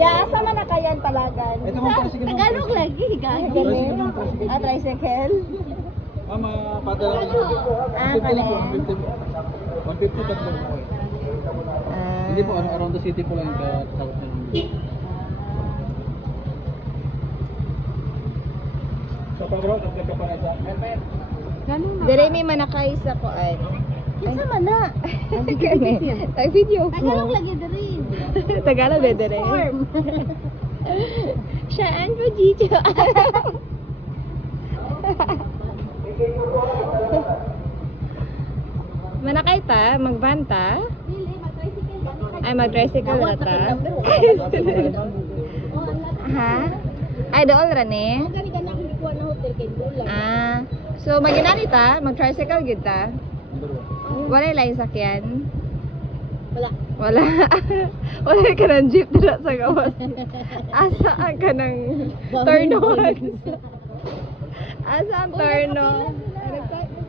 Ya, asa man na kayan palagan. Ito mo tricycle. Tagalog lagi, guys. Tricycle. Padala ko. 150 lang po, 150 tatlo po. Hindi po, around the city po lang kasakot na lang. So, pag-bro, tatlo ka pa na sa Dire may manakay sa ko ay. Kinsa man na? Nag-video ko. Tagalog lagi dire. Tagalog ba dire? Saan po dito? Manakay ta, magbanta. Ay mag-tricycle na ta. Ha? Ay dool ra ni. Ah, so maginani ta, mag-tricycle gid ta. Wala lain sakyan. Wala. Wala ka ng jeep dito sa gawas. Asa ka ng turn-on? Asa ang turn-on?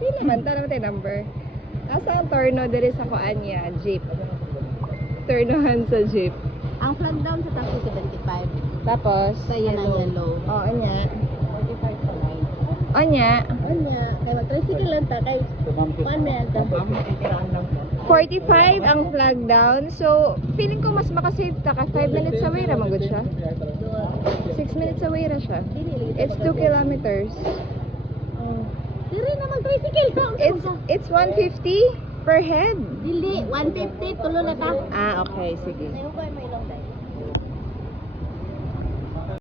Pili man, ito naman tayo number. Asa ang turn-on dito sa kuan niya, jeep. Turn-on sa jeep. Ang flag down sa taxi 75. Tapos? Sa yellow. Oo, anya. 45 sa line. Anya. Anya, kay mag-tricycle lang ta, kay paano yan ta? 45 ang flag down. So, feeling ko mas makasave ta ka 5 minutes away ra magud siya. 6 minutes away ra siya. It's 2 kilometers. Dire na mag-tricycle lang. It's 150 per head. Dili, 150 tulo na ta. Ah, okay, sige. Sayo ko may ilong tayo.